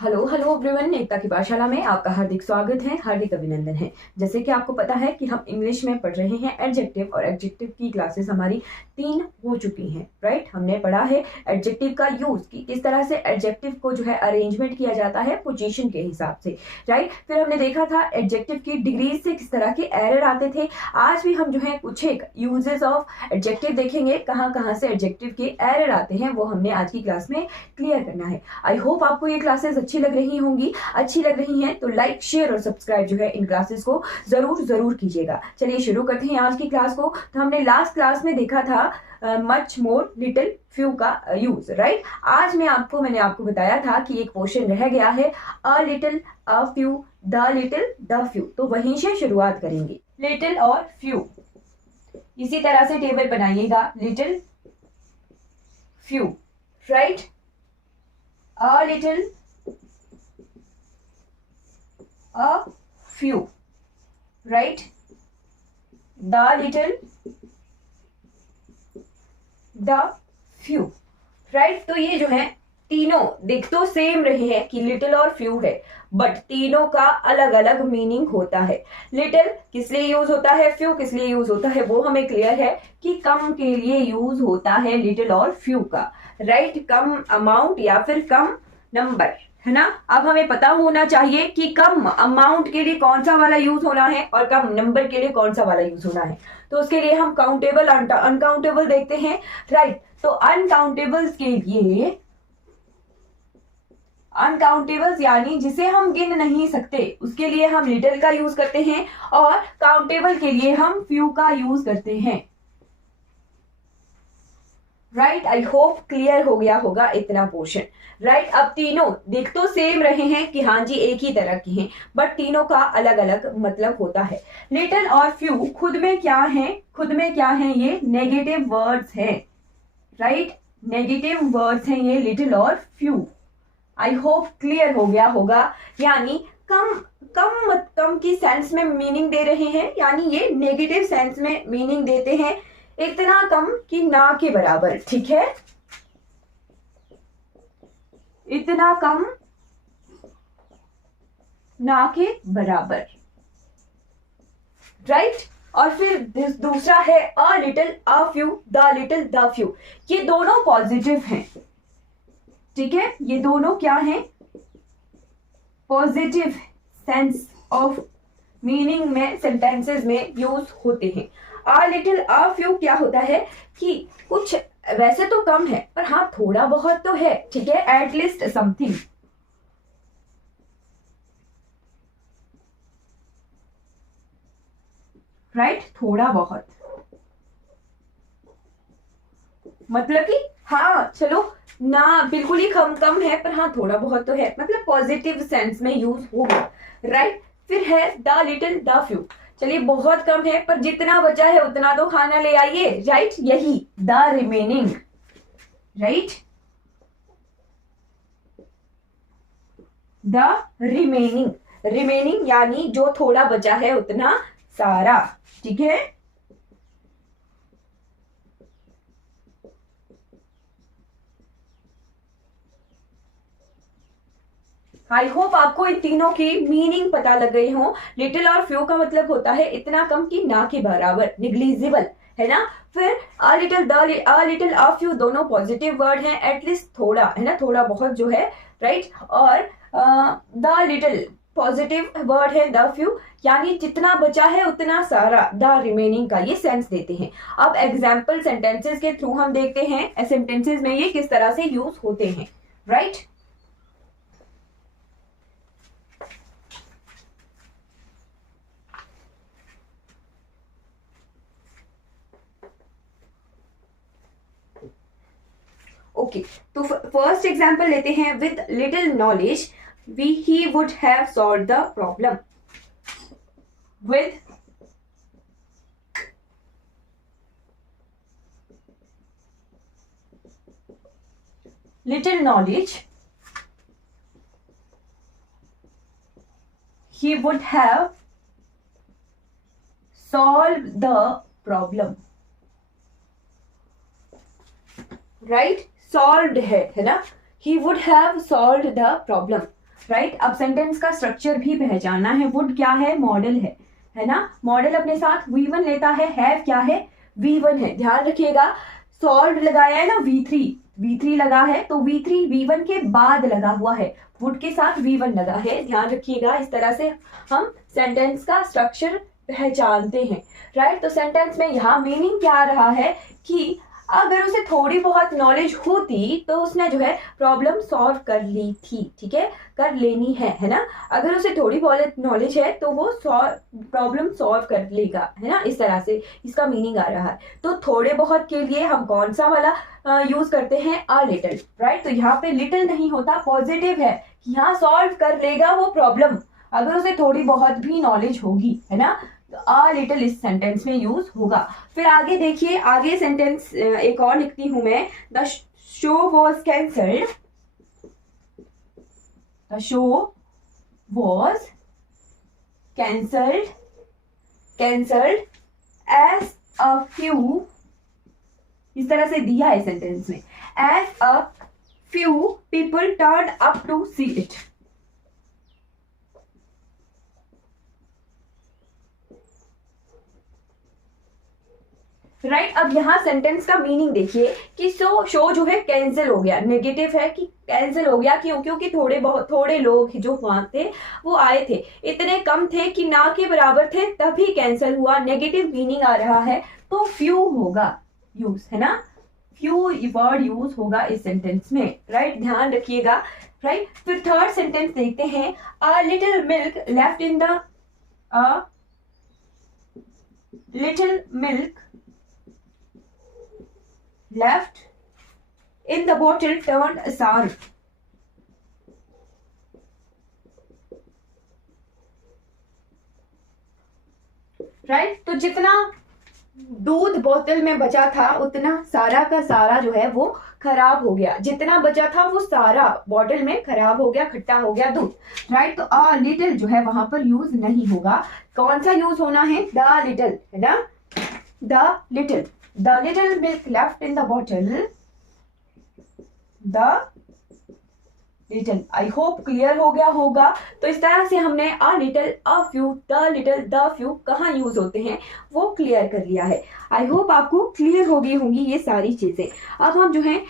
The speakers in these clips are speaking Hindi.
हेलो हेलो एवरीवन, एकता की पाठशाला में आपका हार्दिक स्वागत है, हार्दिक अभिनंदन है। जैसे कि आपको पता है कि हम इंग्लिश में पढ़ रहे हैं एडजेक्टिव, और एडजेक्टिव की क्लासेस हमारी 3 हो चुकी हैं, राइट। हमने पढ़ा है एडजेक्टिव का यूज कि किस तरह से एडजेक्टिव को जो है अरेंजमेंट किया जाता है पोजीशन के हिसाब से, राइट। फिर हमने देखा था एडजेक्टिव की डिग्रीज से किस तरह के एरर आते थे। आज भी हम जो है कुछ एक यूजेस ऑफ एडजेक्टिव देखेंगे, कहाँ कहाँ से एडजेक्टिव के एरर आते हैं, वो हमने आज की क्लास में क्लियर करना है। आई होप आपको ये क्लासेस अच्छी लग रही होंगी। अच्छी लग रही हैं तो लाइक, शेयर और सब्सक्राइब जो है इन क्लासेस को जरूर जरूर कीजिएगा। चलिए शुरू करते हैं आज की क्लास को। तो हमने लास्ट क्लास में देखा था मच, मोर, लिटिल, फ्यू का यूज, राइट। आज मैंने आपको बताया था कि एक पोर्शन रह गया है, a little, a few, the little, the few. तो वहीं से शुरुआत करेंगे, लिटिल और फ्यू। इसी तरह से टेबल बनाइएगा, little, few, right. A little, a few, right? The little, the few, right? तो ये जो है तीनों देख तो सेम रहे हैं कि लिटिल और फ्यू है, बट तीनों का अलग अलग मीनिंग होता है। लिटिल किस लिए यूज होता है, फ्यू किस लिए यूज होता है, वो हमें क्लियर है कि कम के लिए यूज होता है लिटिल और फ्यू का, राइट। कम अमाउंट या फिर कम नंबर, है ना। अब हमें पता होना चाहिए कि कम अमाउंट के लिए कौन सा वाला यूज होना है और कम नंबर के लिए कौन सा वाला यूज होना है। तो उसके लिए हम काउंटेबल, अनकाउंटेबल देखते हैं, राइट। तो अनकाउंटेबल्स के लिए, अनकाउंटेबल्स यानी जिसे हम गिन नहीं सकते, उसके लिए हम लिटिल का यूज करते हैं, और काउंटेबल के लिए हम फ्यू का यूज करते हैं, राइट। आई होप क्लियर हो गया होगा इतना पोर्शन, राइट। अब तीनों देख तो सेम रहे हैं कि हाँ जी एक ही तरह की हैं, बट तीनों का अलग अलग मतलब होता है। लिटिल और फ्यू खुद में क्या है, ये नेगेटिव वर्ड्स हैं, राइट। नेगेटिव वर्ड्स हैं ये लिटिल और फ्यू। आई होप क्लियर हो गया होगा। यानी कम की सेंस में मीनिंग दे रहे हैं, यानी ये नेगेटिव सेंस में मीनिंग देते हैं। इतना कम कि ना के बराबर, ठीक है। इतना कम ना के बराबर, राइट। और फिर दूसरा है a little, a few, the little, the few. ये दोनों पॉजिटिव हैं, ठीक है। ये दोनों क्या हैं, पॉजिटिव सेंस ऑफ मीनिंग में सेंटेंसेस में यूज होते हैं। अ लिटिल, अ फ्यू क्या होता है कि कुछ वैसे तो कम है, पर हाँ थोड़ा बहुत तो है, ठीक है। At least something, right. थोड़ा बहुत मतलब कि हाँ चलो ना बिल्कुल ही कम है, पर हाँ थोड़ा बहुत तो है, मतलब पॉजिटिव सेंस में यूज होगा, राइट। फिर है द लिटिल, द फ्यू। चलिए बहुत कम है, पर जितना बचा है उतना तो खाना ले आइए, राइट। यही the remaining, right. The remaining यानी जो थोड़ा बचा है उतना सारा, ठीक है। आई होप आपको इन तीनों की मीनिंग पता लग गई हो। लिटिल और फ्यू का मतलब होता है इतना कम कि ना के बराबर, निग्लिजिबल, है ना। फिर a little, a little, a few दोनों पॉजिटिव वर्ड हैं, एटलीस्ट थोड़ा, है ना, थोड़ा बहुत जो है, राइट। और द लिटिल पॉजिटिव वर्ड है, द फ्यू यानी जितना बचा है उतना सारा, द रिमेनिंग का ये सेंस देते हैं। अब एग्जाम्पल सेंटेंसेस के थ्रू हम देखते हैं सेंटेंसेस में ये किस तरह से यूज होते हैं, राइट। ओके, तो फर्स्ट एग्जाम्पल लेते हैं। With little knowledge he would have solve the problem. With little knowledge he would have solved the problem, right। Solved है ना, he would have solved the problem। Right. अब सेंटेंस का स्ट्रक्चर भी पहचानना है। वुड क्या है? मॉडल है ना। मॉडल अपने साथ V1 लेता है। हैव क्या है? V1 है। ध्यान रखिएगा, सॉल्व लगाया है ना V3 लगा है, तो V3 V1 के बाद लगा हुआ है, वुड के साथ V1 लगा है। ध्यान रखिएगा, इस तरह से हम सेंटेंस का स्ट्रक्चर पहचानते हैं, राइट। तो सेंटेंस में यहाँ मीनिंग क्या आ रहा है कि अगर उसे थोड़ी बहुत नॉलेज होती तो उसने जो है प्रॉब्लम सॉल्व कर ली थी, ठीक है, कर लेनी है ना। अगर उसे थोड़ी बहुत नॉलेज है तो वो प्रॉब्लम सॉल्व कर लेगा, है ना। इस तरह से इसका मीनिंग आ रहा है। तो थोड़े बहुत के लिए हम कौन सा वाला यूज करते हैं? A little, right. तो यहाँ पे लिटिल नहीं होता, पॉजिटिव है कि यहाँ सॉल्व कर लेगा वो प्रॉब्लम, अगर उसे थोड़ी बहुत भी नॉलेज होगी, है ना। अ लिटिल इस सेंटेंस में यूज होगा। फिर आगे देखिए, आगे सेंटेंस एक और लिखती हूं मैं। The show was cancelled, the show was cancelled as a few, इस तरह से दिया है सेंटेंस में, as a few people turn up to see it. Right. अब यहाँ सेंटेंस का मीनिंग देखिए कि शो जो है कैंसिल हो गया, नेगेटिव है कि कैंसिल हो गया, क्यों? क्योंकि थोड़े लोग जो वहां थे वो आए थे, इतने कम थे कि ना के बराबर थे, तभी कैंसिल हुआ। नेगेटिव मीनिंग आ रहा है तो फ्यू होगा यूज, है ना। फ्यू वर्ड यूज होगा इस सेंटेंस में, राइट। ध्यान रखिएगा, राइट। फिर थर्ड सेंटेंस देखते हैं। A little milk left in the, a little milk left in the bottle turned sour, right. तो जितना दूध बोतल में बचा था उतना सारा का सारा जो है वो खराब हो गया, जितना बचा था वो सारा बॉटल में खराब हो गया, खट्टा हो गया दूध, राइट। तो अ लिटिल जो है वहां पर यूज नहीं होगा। कौन सा यूज होना है? द लिटिल, है ना। The little milk left in the bottle, the little. I hope clear हो गया होगा। तो इस तरह से हमने a little, a few, the little, the few कहाँ यूज होते हैं वो क्लियर कर लिया है। आई होप आपको क्लियर हो गई होंगी ये सारी चीजें। अब हम जो है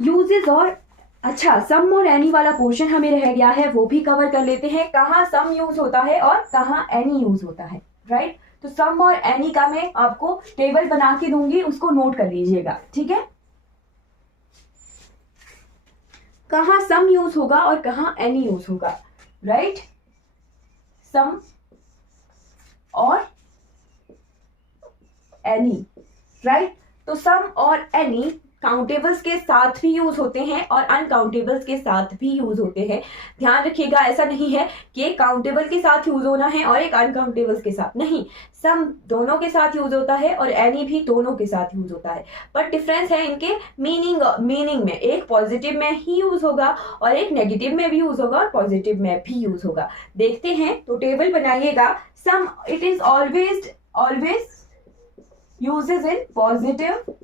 यूजेस और, अच्छा, सम और एनी वाला पोर्शन हमें रह गया है, वो भी कवर कर लेते हैं। कहाँ सम यूज होता है और कहाँ एनी यूज होता है, राइट। तो सम और एनी का मैं आपको टेबल बना के दूंगी, उसको नोट कर लीजिएगा, ठीक है। कहाँ सम यूज होगा और कहाँ एनी यूज होगा, राइट। सम और एनी, राइट। तो सम और एनी काउंटेबल्स के साथ भी यूज होते हैं और अनकाउंटेबल्स के साथ भी यूज होते हैं। ध्यान रखिएगा, ऐसा नहीं है कि एक काउंटेबल के साथ यूज होना है और एक अनकाउंटेबल्स के साथ, नहीं। सम दोनों के साथ यूज होता है और एनी भी दोनों के साथ यूज होता है, पर डिफरेंस है इनके मीनिंग में। एक पॉजिटिव में ही यूज होगा और एक नेगेटिव में भी यूज होगा और पॉजिटिव में भी यूज होगा। देखते हैं, तो टेबल बनाइएगा। Some it is always uses in positive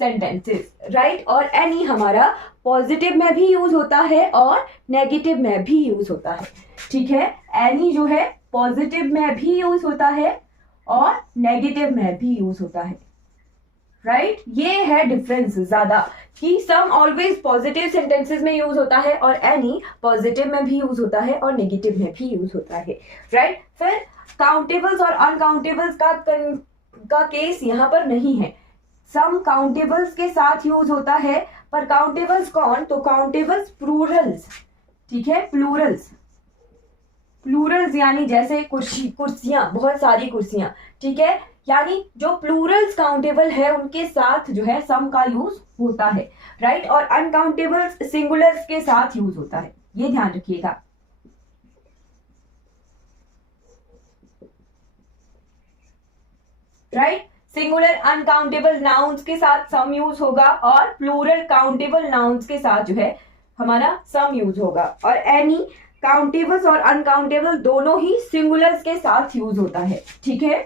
sentences, right. और एनी हमारा पॉजिटिव में भी यूज होता है और नेगेटिव में भी यूज होता है, ठीक है। एनी जो है पॉजिटिव में भी यूज होता है और नेगेटिव में भी यूज होता है, राइट। ये है डिफरेंस ज्यादा, कि सम ऑलवेज पॉजिटिव सेंटेंसेस में यूज होता है और एनी पॉजिटिव में भी यूज होता है और नेगेटिव में भी यूज होता है, राइट। फिर काउंटेबल्स और अनकाउंटेबल्स का केस यहाँ पर नहीं है। सम काउंटेबल्स के साथ यूज होता है, पर काउंटेबल्स कौन? तो काउंटेबल्स प्लूरल्स, ठीक है, प्लूरल्स यानी जैसे कुर्सियां, बहुत सारी कुर्सियां, ठीक है। यानी जो प्लूरल्स काउंटेबल है उनके साथ जो है सम का यूज होता है, राइट। और अनकाउंटेबल्स सिंगुलर्स के साथ यूज होता है, ये ध्यान रखिएगा, राइट। सिंगुलर अनकाउंटेबल नाउन्स के साथ सम यूज होगा और प्लूरल काउंटेबल नाउन्स के साथ जो है हमारा सम यूज होगा। और एनी काउंटेबल्स और अनकाउंटेबल दोनों ही सिंगुलर्स के साथ यूज होता है, ठीक है।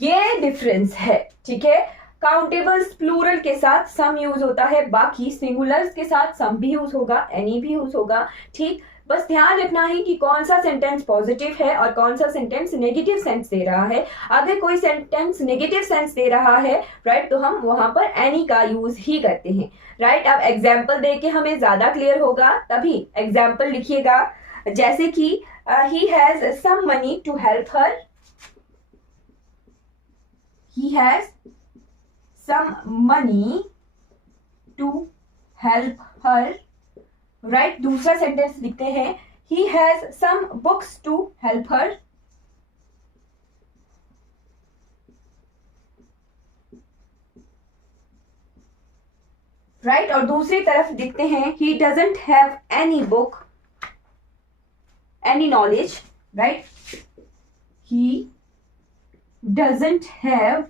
ये डिफरेंस है, ठीक है। काउंटेबल्स प्लूरल के साथ सम यूज होता है, बाकी सिंगुलर्स के साथ सम भी यूज होगा, एनी भी यूज होगा, ठीक। बस ध्यान रखना है कि कौन सा सेंटेंस पॉजिटिव है और कौन सा सेंटेंस नेगेटिव सेंस दे रहा है। अगर कोई सेंटेंस नेगेटिव सेंस दे रहा है, राइट, तो हम वहां पर एनी का यूज ही करते हैं, राइट। अब एग्जाम्पल देके हमें ज्यादा क्लियर होगा, तभी एग्जाम्पल लिखिएगा। जैसे कि he has some money to help her, he has some money to help her, right। दूसरा सेंटेंस लिखते हैं, he has some books to help her, right। और दूसरी तरफ लिखते हैं, he doesn't have any book, any knowledge, right। he doesn't have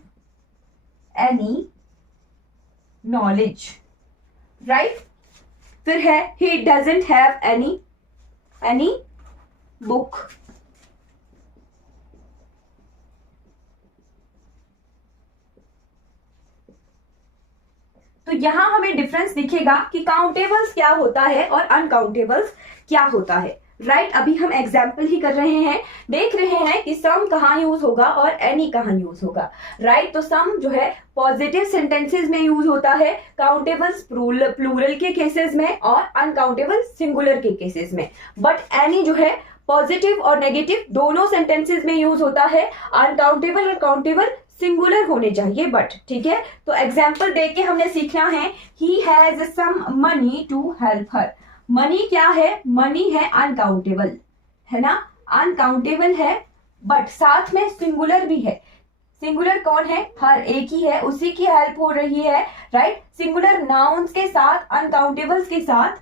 any knowledge, right। फिर है he doesn't have any book, तो यहां हमें डिफरेंस दिखेगा कि काउंटेबल्स क्या होता है और अनकाउंटेबल्स क्या होता है, राइट। अभी हम एग्जाम्पल ही कर रहे हैं, देख रहे हैं कि सम कहाँ यूज होगा और एनी कहाँ यूज होगा, राइट। तो सम जो है पॉजिटिव सेंटेंसेस में यूज होता है, काउंटेबल्स प्लूरल के केसेस में और अनकाउंटेबल सिंगुलर के केसेस में। बट एनी जो है पॉजिटिव और नेगेटिव दोनों सेंटेंसेस में यूज होता है, अनकाउंटेबल और काउंटेबल सिंगुलर होने चाहिए बट, ठीक है। तो एग्जाम्पल देख के हमने सीखना है, he has some money to help her. Money क्या है? मनी है अनकाउंटेबल, है ना, अनकाउंटेबल है, बट साथ में सिंगुलर भी है। सिंगुलर कौन है? हर एक ही है, उसी की हेल्प हो रही है, राइट। सिंगुलर नाउन्स के साथ, अनकाउंटेबल्स के साथ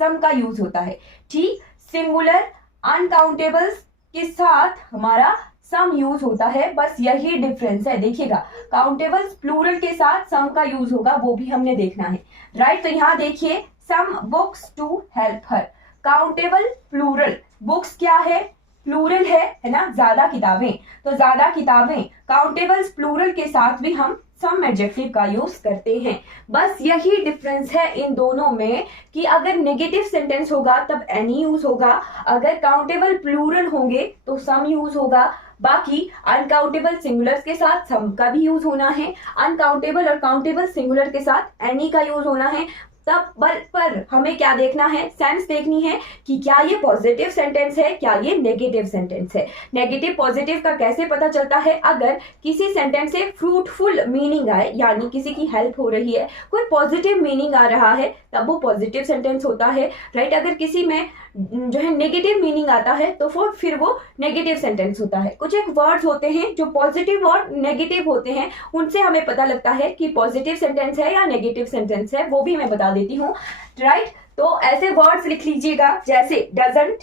सम का यूज होता है, ठीक। सिंगुलर अनकाउंटेबल्स के साथ हमारा सम यूज होता है, बस यही डिफरेंस है। देखिएगा, काउंटेबल्स प्लूरल के साथ सम का यूज होगा, वो भी हमने देखना है, राइट। तो यहाँ देखिए, some books to help her, countable plural, books क्या है? प्लूरल है ना, ज्यादा किताबें, तो ज्यादा किताबें। काउंटेबल्स प्लूरल के साथ भी हम सम एडजेक्टिव का यूज करते हैं। बस यही डिफरेंस है इन दोनों में कि अगर नेगेटिव सेंटेंस होगा तब एनी यूज होगा, अगर काउंटेबल प्लूरल होंगे तो सम यूज होगा, बाकी अनकाउंटेबल सिंगुलर्स के साथ सम का भी यूज होना है, अनकाउंटेबल और काउंटेबल सिंगुलर के साथ एनी का यूज होना है। तब पर हमें क्या देखना है? सेंस देखनी है कि क्या ये पॉजिटिव सेंटेंस है, क्या ये नेगेटिव सेंटेंस है। नेगेटिव पॉजिटिव का कैसे पता चलता है? अगर किसी सेंटेंस से फ्रूटफुल मीनिंग आए, यानी किसी की हेल्प हो रही है, कोई पॉजिटिव मीनिंग आ रहा है, तब वो पॉजिटिव सेंटेंस होता है, राइट। अगर किसी में जो है नेगेटिव मीनिंग आता है तो फिर वो नेगेटिव सेंटेंस होता है। कुछ एक वर्ड्स होते हैं जो पॉजिटिव और नेगेटिव होते हैं, उनसे हमें पता लगता है कि पॉजिटिव सेंटेंस है या नेगेटिव सेंटेंस है, वो भी मैं बता देती हूँ, राइट। तो ऐसे वर्ड्स लिख लीजिएगा, जैसे डजंट,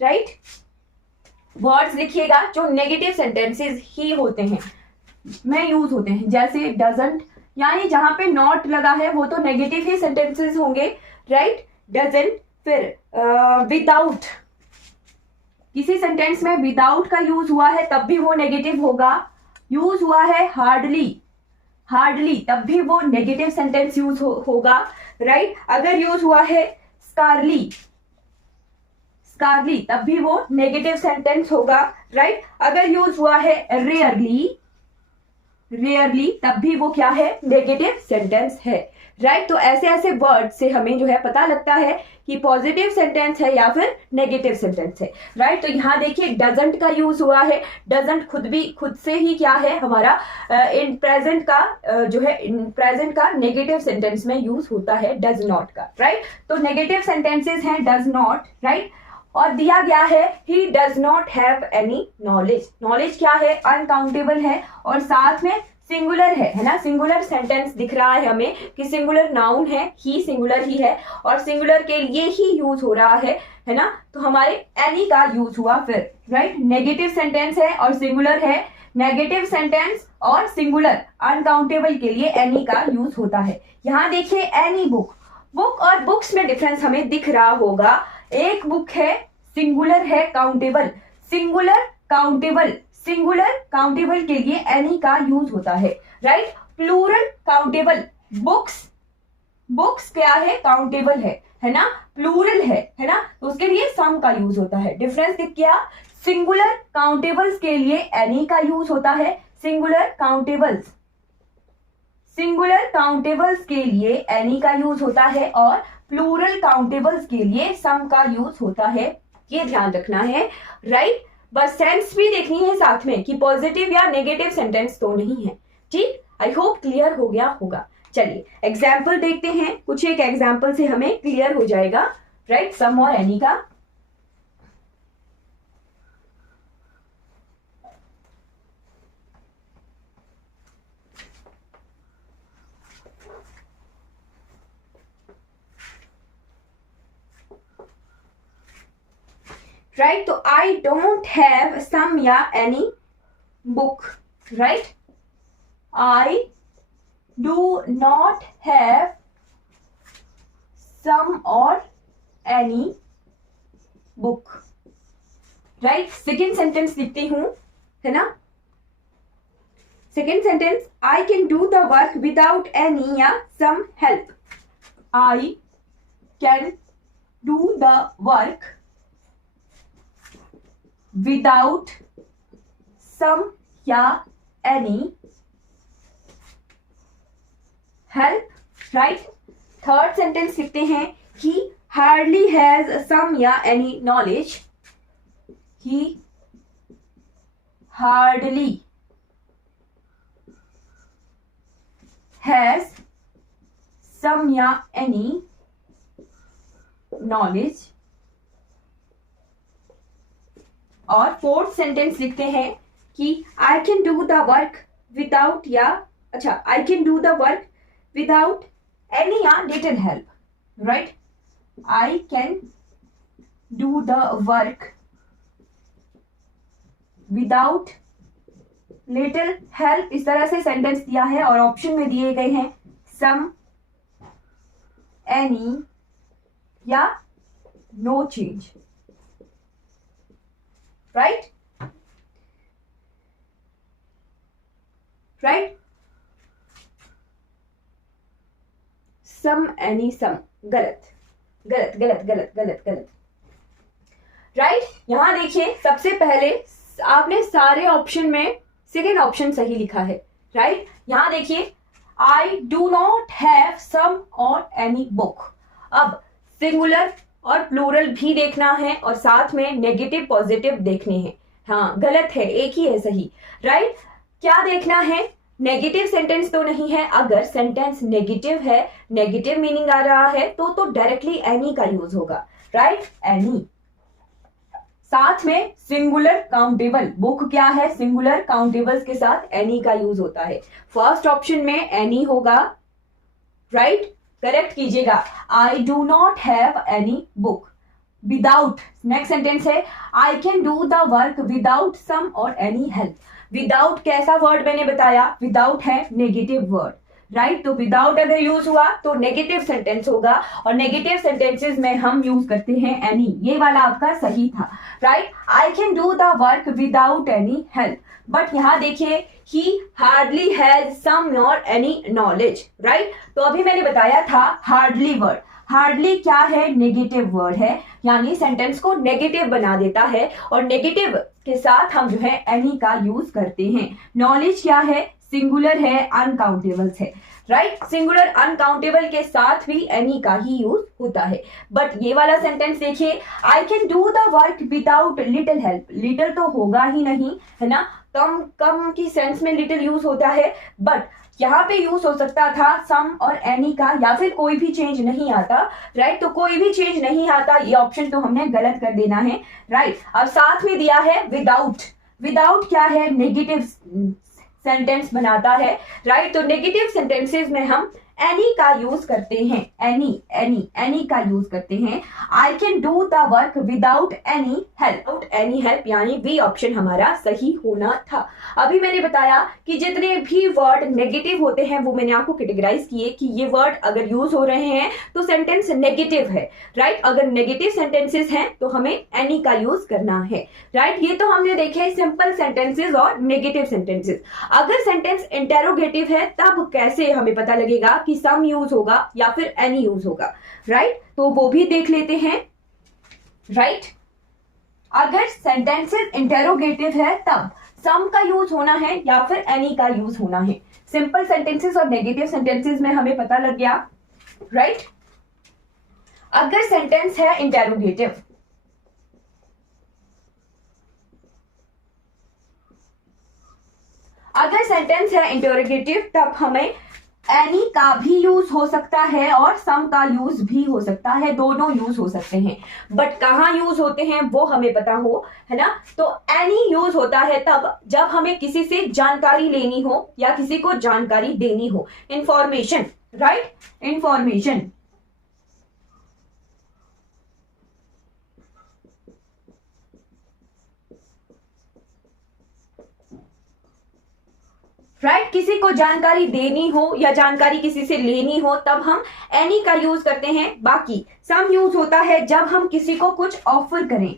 राइट। वर्ड्स लिखिएगा जो नेगेटिव सेंटेंसेस ही होते हैं, में यूज होते हैं, जैसे डजंट, यानी जहां पे नॉट लगा है वो तो नेगेटिव ही सेंटेंसेस होंगे, राइट। डजंट। फिर विदाउट, किसी सेंटेंस में विदाउट का यूज हुआ है तब भी वो नेगेटिव होगा। यूज हुआ है हार्डली, हार्डली, तब भी वो नेगेटिव सेंटेंस यूज होगा, राइट। अगर यूज हुआ है स्कारली, स्कारली, तब भी वो नेगेटिव सेंटेंस होगा, राइट। अगर यूज हुआ है रेयरली, रेयरली, तब भी वो क्या है? नेगेटिव सेंटेंस है, राइट। तो ऐसे ऐसे वर्ड से हमें जो है पता लगता है कि पॉजिटिव सेंटेंस है या फिर नेगेटिव सेंटेंस है, राइट। तो यहाँ देखिए डजंट का यूज हुआ है, डजंट खुद से ही क्या है हमारा इन प्रेजेंट का जो है इन प्रेजेंट का नेगेटिव सेंटेंस में यूज होता है डज नॉट का, राइट। तो नेगेटिव सेंटेंसेस हैं डज नॉट, राइट। और दिया गया है he does not have any knowledge. Knowledge क्या है? अनकाउंटेबल है और साथ में सिंगुलर है ना। सिंगुलर सेंटेंस दिख रहा है हमें कि सिंगुलर नाउन है, ही सिंगुलर ही है और सिंगुलर के लिए ही यूज हो रहा है ना। तो हमारे एनी का यूज हुआ फिर, राइट। नेगेटिव सेंटेंस है और सिंगुलर है, नेगेटिव सेंटेंस और सिंगुलर अनकाउंटेबल के लिए एनी का यूज होता है। यहाँ देखिए एनी बुक, बुक और बुक्स में डिफरेंस हमें दिख रहा होगा। एक बुक है, सिंगुलर है, countable, singular countable, singular countable के लिए एनी का यूज होता है, राइट। प्लूरल काउंटेबल, बुक्स क्या है, काउंटेबल है ना, प्लूरल है ना, तो उसके लिए सम का यूज होता है। डिफरेंस दिख गया। सिंगुलर काउंटेबल्स के लिए एनी का यूज होता है, सिंगुलर काउंटेबल्स के लिए एनी का यूज होता है, और प्लूरल काउंटेबल्स के लिए सम का यूज होता है। ये ध्यान रखना है, राइट। बस सेंस भी देखनी है साथ में कि पॉजिटिव या नेगेटिव सेंटेंस तो नहीं है, ठीक। आई होप क्लियर हो गया होगा। चलिए एग्जाम्पल देखते हैं, कुछ एक एग्जाम्पल से हमें क्लियर हो जाएगा, राइट, सम और एनी का। राइट, तो आई डोंट हैव सम या any book, right. I do not have some or any book, right। Second sentence लिखती हूं, है ना। Second sentence, I can do the work without any या some help। I can do the work without some या any help, right. Third sentence लिखते हैं, ही हार्डली हैज सम या any knowledge. He hardly has some या एनी नॉलेज। और फोर्थ सेंटेंस लिखते हैं कि I can do the work without या, अच्छा, I can do the work without any या little help, right। I can do the work without little help। इस तरह से सेंटेंस दिया है और ऑप्शन में दिए गए हैं some, any या no change, right, right। सम, एनी, सम, गलत गलत गलत गलत गलत गलत, राइट। यहां देखिए, सबसे पहले आपने सारे ऑप्शन में सेकेंड ऑप्शन सही लिखा है, राइट। यहां देखिए, I do not have some और एनी बुक। अब सिंगुलर और प्लूरल भी देखना है और साथ में नेगेटिव पॉजिटिव देखने हैं। हाँ, गलत है, एक ही है सही, राइट। क्या देखना है, नेगेटिव सेंटेंस तो नहीं है। अगर सेंटेंस नेगेटिव है, नेगेटिव मीनिंग आ रहा है, तो डायरेक्टली एनी का यूज होगा, राइट, एनी। साथ में सिंगुलर काउंटेबल, बुक क्या है, सिंगुलर काउंटेबल्स के साथ एनी का यूज होता है। फर्स्ट ऑप्शन में एनी होगा, राइट, करेक्ट कीजिएगा। I do not have any book. Without, next sentence है, I can do the work without some और एनी हेल्प। विदाउट कैसा वर्ड मैंने बताया, विदाउट है नेगेटिव वर्ड, राइट। तो विदाउट अगर यूज हुआ तो नेगेटिव सेंटेंस होगा, और नेगेटिव सेंटेंसेस में हम यूज करते हैं एनी। ये वाला आपका सही था, right. I can do the work without any help. But यहाँ देखिए, ही हार्डली हैज सम और एनी नॉलेज, राइट। तो अभी मैंने बताया था हार्डली वर्ड, हार्डली क्या है, नेगेटिव वर्ड है, यानी सेंटेंस को नेगेटिव बना देता है, और नेगेटिव के साथ हम जो है एनी का यूज करते हैं। नॉलेज क्या है, सिंगुलर है, अनकाउंटेबल्स है, राइट। सिंगुलर अनकाउंटेबल के साथ भी एनी का ही यूज होता है। बट ये वाला सेंटेंस देखिए, आई can do the work without little help. Little तो होगा ही नहीं, है ना, कम की सेंस में लिटिल यूज होता है। बट यहाँ पे यूज हो सकता था सम और एनी का, या फिर कोई भी चेंज नहीं आता, राइट। तो कोई भी चेंज नहीं आता, ये ऑप्शन तो हमने गलत कर देना है, राइट। अब साथ में दिया है विदाउट। विदाउट क्या है, नेगेटिव सेंटेंस बनाता है, राइट। तो नेगेटिव सेंटेंसेस में हम एनी का यूज करते हैं, एनी का यूज करते हैं। आई can do the work without any help, यानी बी ऑप्शन हमारा सही होना था। अभी मैंने बताया कि जितने भी वर्ड नेगेटिव होते हैं वो मैंने आपको कैटेगराइज किए कि ये वर्ड अगर यूज हो रहे हैं तो सेंटेंस नेगेटिव है, राइट। अगर नेगेटिव सेंटेंसेस हैं तो हमें एनी का यूज करना है, राइट। ये तो हमने देखे सिंपल सेंटेंसेस और नेगेटिव सेंटेंसेस। अगर सेंटेंस इंटेरोगेटिव है तब कैसे हमें पता लगेगा कि सम यूज होगा या फिर एनी यूज होगा, राइट। तो वो भी देख लेते हैं, राइट। अगर सेंटेंसेस इंटेरोगेटिव है तब सम का यूज होना है या फिर एनी का यूज होना है। सिंपल सेंटेंसेस और नेगेटिव सेंटेंसेस में हमें पता लग गया, राइट। अगर सेंटेंस है इंटेरोगेटिव, अगर सेंटेंस है इंटेरोगेटिव तब हमें एनी का भी यूज हो सकता है और सम का यूज भी हो सकता है, दोनों यूज हो सकते हैं। बट कहाँ यूज होते हैं वो हमें पता हो, है ना। तो एनी यूज होता है तब जब हमें किसी से जानकारी लेनी हो या किसी को जानकारी देनी हो, इंफॉर्मेशन, राइट, इंफॉर्मेशन। राइट, किसी को जानकारी देनी हो या जानकारी किसी से लेनी हो तब हम एनी का यूज करते हैं। बाकी सम यूज होता है जब हम किसी को कुछ ऑफर करें,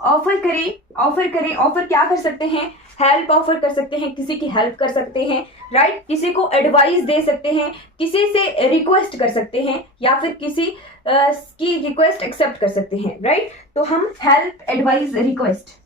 ऑफर क्या कर सकते हैं, हेल्प ऑफर कर सकते हैं, किसी की हेल्प कर सकते हैं, राइट। किसी को एडवाइस दे सकते हैं, किसी से रिक्वेस्ट कर सकते हैं या फिर किसी की रिक्वेस्ट एक्सेप्ट कर सकते हैं, राइट। तो हम हेल्प, एडवाइस, रिक्वेस्ट,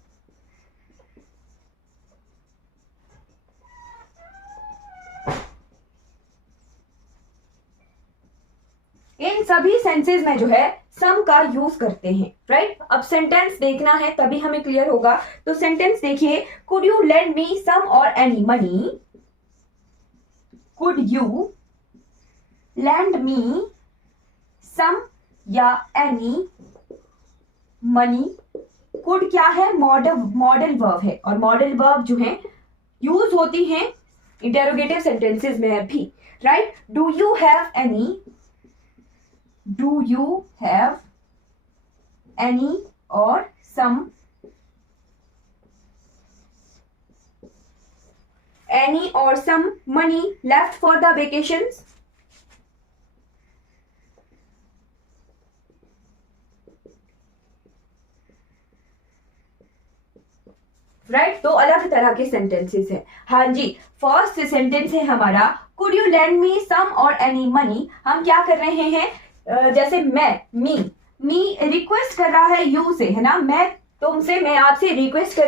इन सभी सेंसेस में जो है सम का यूज करते हैं, राइट। अब सेंटेंस देखना है तभी हमें क्लियर होगा। तो सेंटेंस देखिए, could you lend me some और any money, could you lend me some या एनी मनी। कुड क्या है, मॉडल वर्ब है और मॉडल वर्ब जो है यूज होती हैं इंटेरोगेटिव सेंटेंसेस में भी, right. Do you have any, do you have any or some, any or some money left for the vacations, right. दो अलग तरह के सेंटेंसेस हैं। हाँ जी, फर्स्ट सेंटेंस है हमारा could you lend me some और एनी मनी। हम क्या कर रहे हैं, जैसे मी रिक्वेस्ट कर रहा है यू से, है ना। मैं आपसे रिक्वेस्ट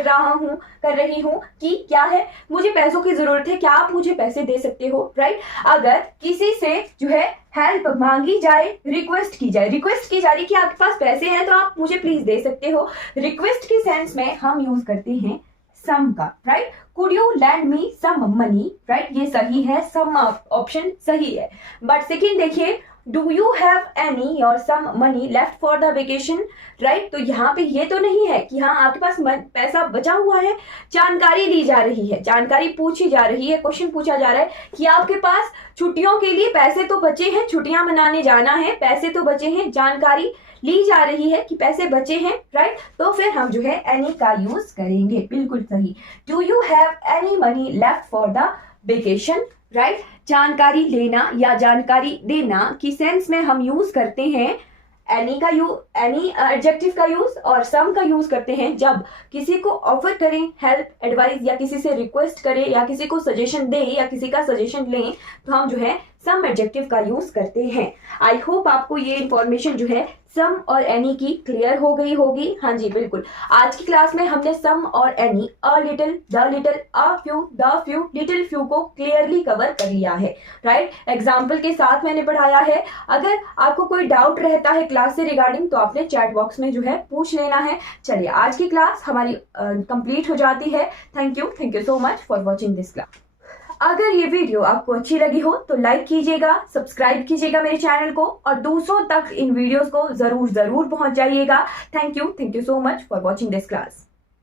कर रही हूँ कि क्या है, मुझे पैसों की जरूरत है, क्या आप मुझे पैसे दे सकते हो, राइट। अगर किसी से जो है हेल्प मांगी जाए, रिक्वेस्ट की जा रही कि आपके पास पैसे हैं तो आप मुझे प्लीज दे सकते हो, रिक्वेस्ट की सेंस में हम यूज करते हैं सम का, right. Could you lend me some money, right, ये सही है, सम ऑप्शन सही है। बट सेकेंड देखिए, डू यू हैव एनी और some money left for the vacation, right. तो यहाँ पे ये तो नहीं है कि हाँ आपके पास पैसा बचा हुआ है, जानकारी ली जा रही है, जानकारी पूछी जा रही है, क्वेश्चन पूछा जा रहा है कि आपके पास छुट्टियों के लिए पैसे तो बचे हैं, छुट्टियां मनाने जाना है, पैसे तो बचे हैं, जानकारी ली जा रही है कि पैसे बचे हैं, राइट। तो फिर हम जो है एनी का यूज करेंगे, बिल्कुल सही। Do you have any money left for the vacation, right. जानकारी लेना या जानकारी देना की सेंस में हम यूज करते हैं एनी एडजेक्टिव का यूज और सम का यूज करते हैं जब किसी को ऑफर करें हेल्प, एडवाइस या किसी से रिक्वेस्ट करें या किसी को सजेशन दें या किसी का सजेशन लें तो हम जो है सम एडजेक्टिव का यूज करते हैं। आई होप आपको ये इंफॉर्मेशन जो है सम और एनी की क्लियर हो गई होगी। हाँ जी बिल्कुल, आज की क्लास में हमने सम और any, a little, the little, a few, the few, little few को क्लियरली कवर कर लिया है, राइट। एग्जाम्पल के साथ मैंने पढ़ाया है। अगर आपको कोई डाउट रहता है क्लास से रिगार्डिंग तो आपने चैट बॉक्स में जो है पूछ लेना है। चलिए आज की क्लास हमारी कंप्लीट हो जाती है। Thank you so much for watching this class. अगर ये वीडियो आपको अच्छी लगी हो तो लाइक कीजिएगा, सब्सक्राइब कीजिएगा मेरे चैनल को और दूसरों तक इन वीडियोस को जरूर पहुंचाइएगा। Thank you so much for watching this class.